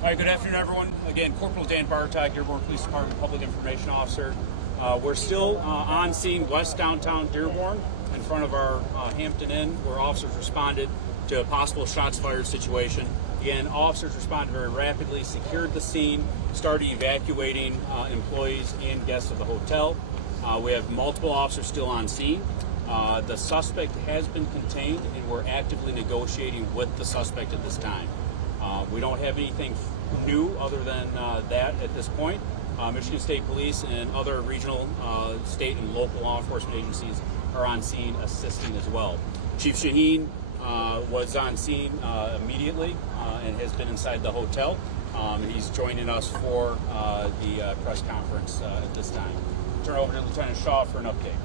All right, good afternoon, everyone. Again, Corporal Dan Bartok, Dearborn Police Department Public Information Officer. We're still on scene west downtown Dearborn in front of our Hampton Inn, where officers responded to a possible shots fired situation. Again, officers responded very rapidly, secured the scene, started evacuating employees and guests of the hotel. We have multiple officers still on scene. The suspect has been contained, and we're actively negotiating with the suspect at this time. We don't have anything new other than that at this point. Michigan State Police and other regional, state, and local law enforcement agencies are on scene assisting as well. Chief Shaheen was on scene immediately and has been inside the hotel. He's joining us for the press conference at this time. Turn over to Lieutenant Shaw for an update.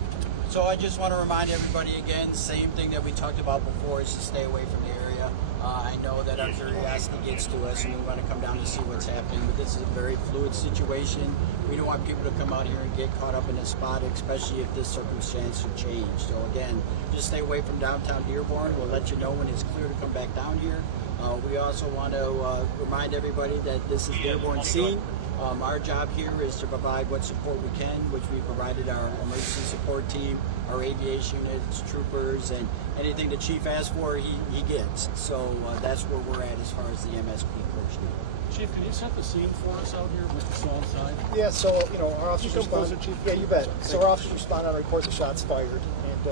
So I just want to remind everybody again, same thing that we talked about before, is to stay away from the area. I know that our curiosity gets to us and we want to come down to see what's happening, but this is a very fluid situation. We don't want people to come out here and get caught up in a spot, especially if this circumstance should change. So again, just stay away from downtown Dearborn. We'll let you know when it's clear to come back down here. We also want to remind everybody that this is Dearborn scene. Our job here is to provide what support we can, which we provided our emergency support team, our aviation units, troopers, and anything the chief asks for, he gets. So that's where we're at as far as the MSP portion. Chief, can you set the scene for us out here, Mr. Sloan's side? Yeah, so, our officers respond. Closer, Chief? Yeah, you bet. So our officers respond on reports of shots fired. And,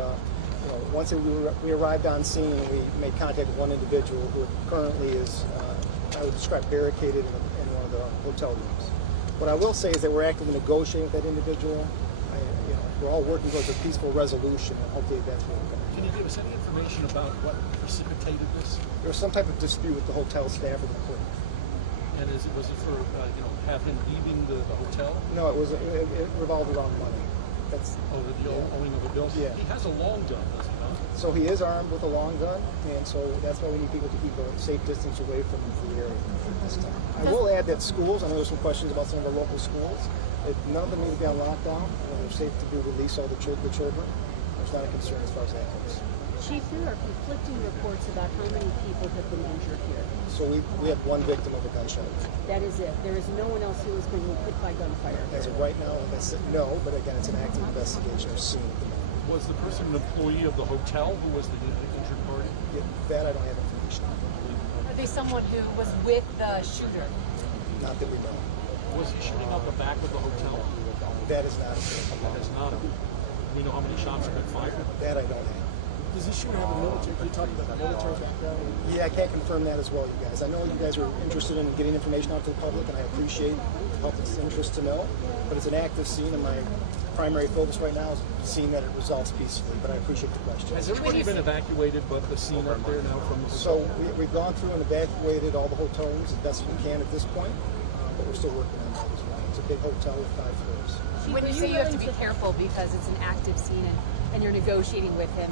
once we arrived on scene, we made contact with one individual who currently is, I would describe, barricaded in one of the hotel rooms. What I will say is that we're actively negotiating with that individual. We're all working towards a peaceful resolution, and hopefully that's what we're going to do. Can you give us any information about what precipitated this? There was some type of dispute with the hotel staff or the clerk. And was it for have him leaving the hotel? No, it revolved around money. That's the owing of a bill. Yeah. He has a long gun, does he not? So he is armed with a long gun, and so that's why we need people to keep a safe distance away from the area this time. I will add that schools, I know there's some questions about some of our local schools. None of them need to be on lockdown. They're safe to release all the children. There's not a concern as far as that goes. Chief, there are conflicting reports about how many people have been injured here. So we have one victim of a gunshot. That is it. There is no one else who has been hit by gunfire. As of right now, no, but again, it's an active investigation or scene at the moment. Was the person an employee of the hotel who was the injured party? Yeah, that I don't have information on. Are they someone who was with the shooter? Not that we know. Was he shooting out the back of the hotel? That is not. That is not. Do we know how many shots have been fired? That I don't have. Does this shooter have a military? Can you talk about that military background? Yeah, I can't confirm that as well, you guys. I know you guys are interested in getting information out to the public, and I appreciate the public's interest to know. But it's an active scene, and my primary focus right now is seeing that it resolves peacefully. But I appreciate the question. Has everybody been evacuated but the scene up there now from the hotel? So we've gone through and evacuated all the hotel rooms as best we can at this point, but we're still working on that as well. It's a big hotel with 5 floors. When you say you have to be careful because it's an active scene and you're negotiating with him,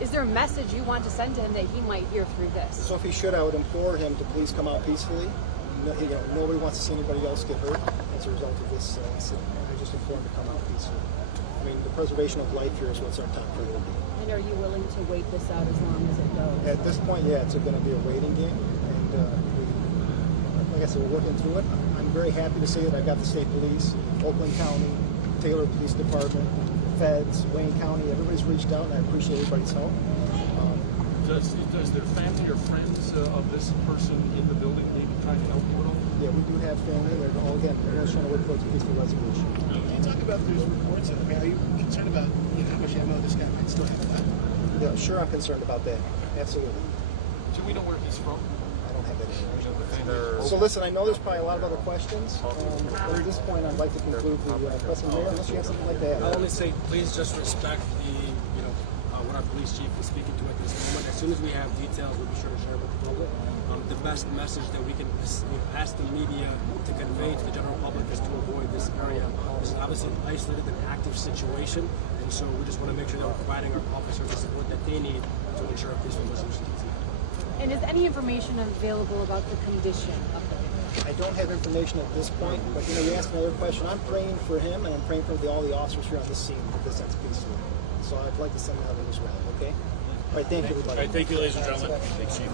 is there a message you want to send to him that he might hear through this? So if he should, I would implore him to please come out peacefully. Nobody wants to see anybody else get hurt as a result of this incident. I just implore him to come out peacefully. I mean, the preservation of life here is what's our top priority. And are you willing to wait this out as long as it goes? At this point, yeah, it's going to be a waiting game. And like I said, we're working through it. I'm very happy to say that I've got the state police, Oakland County, Taylor Police Department, Feds, Wayne County, everybody's reached out, and I appreciate everybody's help. Does their family or friends of this person in the building maybe try to help you at all? Yeah, we do have family. They're all trying to work towards a peaceful resolution. Can you talk about those reports? Are you concerned about how much ammo this guy might still have left? Yeah, sure, I'm concerned about that. Absolutely. Do we know where he's from? I don't have that information. So listen, I know there's probably a lot of other questions, but at this point I'd like to conclude the question here, unless you have something like that. I'll only say please just respect the, what our police chief is speaking to at this moment. As soon as we have details, we'll be sure to share with the public. The best message that we can ask the media to convey to the general public is to avoid this area. This is obviously an isolated and active situation, and so we just want to make sure that we're providing our officers the support that they need to ensure a peaceful resolution. And is any information available about the condition of the I don't have information at this point, but you asked another question. I'm praying for him, and I'm praying for all the officers here on the scene that this ends peacefully. So I'd like to send that out as well, okay? All right, thank you, everybody. All right, thank you, ladies and gentlemen. Thanks, Chief.